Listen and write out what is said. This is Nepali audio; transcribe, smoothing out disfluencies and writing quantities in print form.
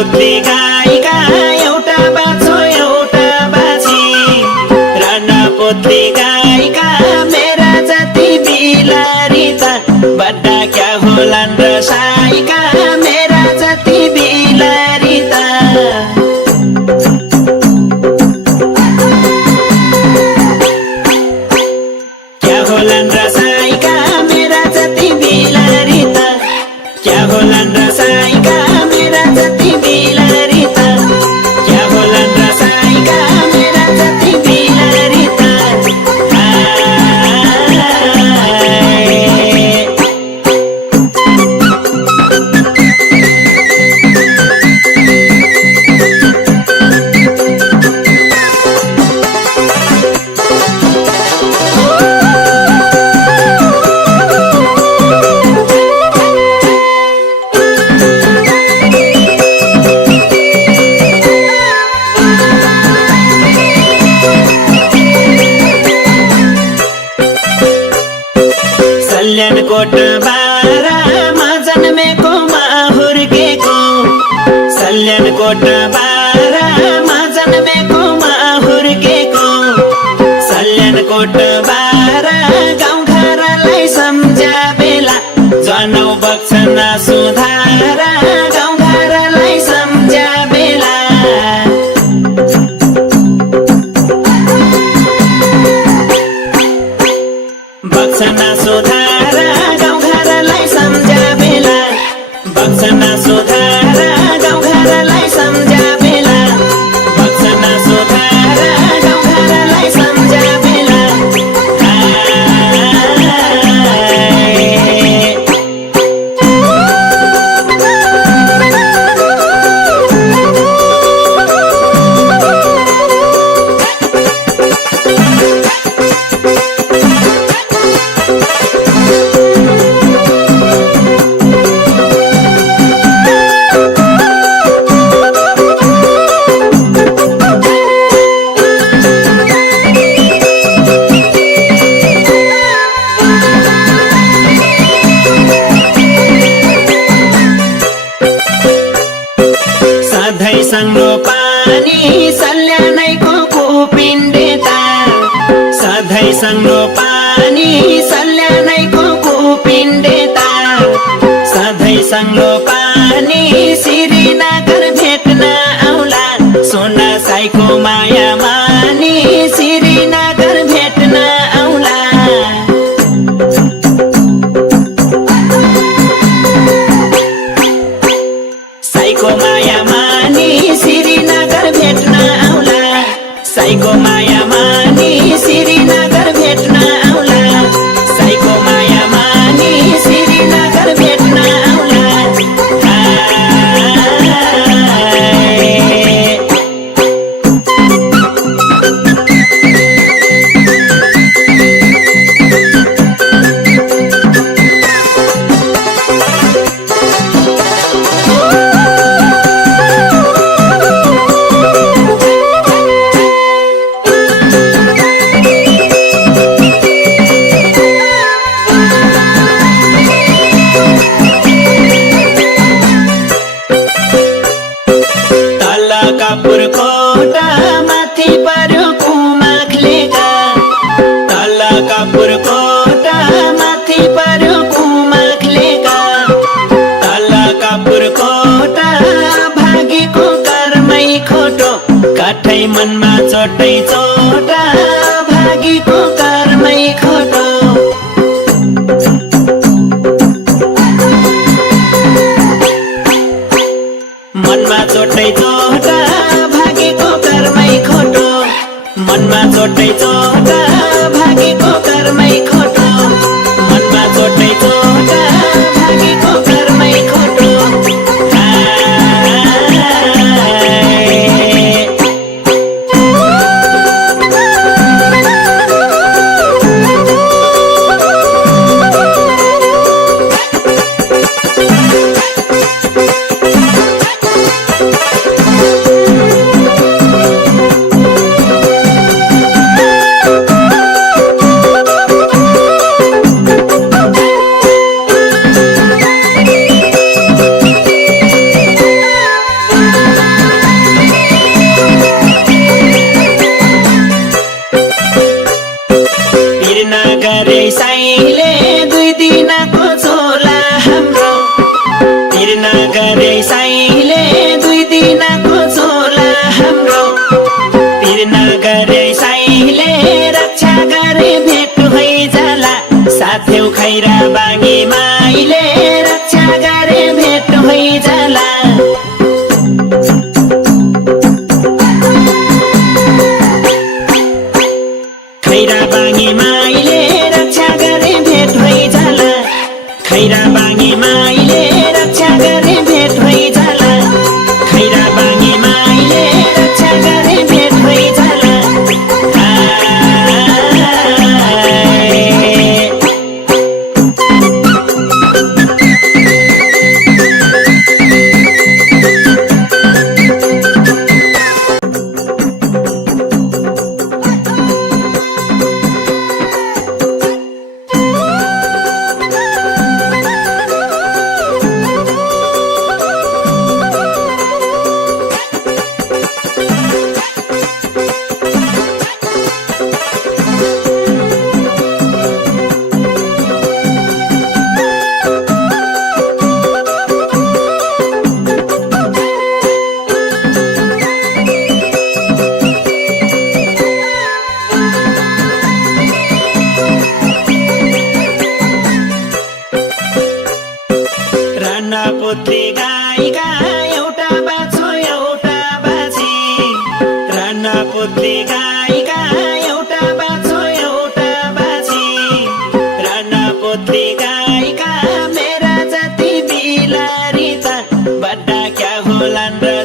पुत्री गाईका एउटा बाछो एउटा बाछी रणपुत्री गाईका मेरा जति बिलारी त बड्डा क्या होलान् र साईका मेरा जति बिलारी त क्या होलान् र साईका मेरा जति बिलारी त क्या होलान् र साईका मेरा जति बिलारी त क्या होलान् र साईका मेरा जति बिलारी त सल्यानकोट बारामा जन्मेको हुर्केको सल्यानकोट बारामा जन्मेको हुर्केको सल्यानकोट बारा गाउँघरलाई सम्झ्या बेला जनौ बक्सन सुधारा गाउँघरलाई सम्झ्या बेला बक्सन सुधारा गाउँघरलाई सम्झ्या बेला बक्सन सुधारा गाउँघरलाई सम्झ्या बेला बक्सन सुधारा गाउँघरलाई सम्झ्या बेला सधैँ सङ्लो पानी सल्यानैको कुपिण्डेता सधैँ सङ्लो पानी सल्यानैको कुपिण्डेता सधैँ सङ्लो पानी श्रीनगर भेट्न आउला सोना साईको माया मानी श्रीनगर भेट्न आउला साईको माया मानी श्रीनगर भेट्न आउला साईको माया मानी श्रीनगर भेट्न आउला साईको माया मानी श्रीनगर भेट्न आउला कापुरकोटा माथि पर्यो कुमाखलेका तल कापुरकोटा माथि पर्यो कुमाखलेका तल कापुरकोटा भागेको कर्मै खोटो काठै मनमा चोटै चोटा भागेको कर्मै खोटो मनमा चोटै चोटा भागेको कर्मै खोटो मनमा चोटै चोटा भागेको कर्मै खोटो मनमा चोटै चोटा भागेको कर्मै खोटो सुनको झोला हाम्रो पिर नगरे साईले रक्षा गरे भेट भइजाला साथ्यौ खैरा बाँगे माईले रक्षा गरे भेट भइजाला खैरा बाँगे माईले रक्षा गरे भेट भइजाला खैरा बाँगे माईले रक्षा गरे भेट भइजाला खैरा बाँगे माईले रक्षा गरे भेट भइजाला पुत्री गाईका एउटा बाछो एउटा बाछी राना पुत्री गाईका एउटा बाछो एउटा बाछी राना पुत्री गाईका मेरा जति बिलारी त बड्डा क्या होलान् र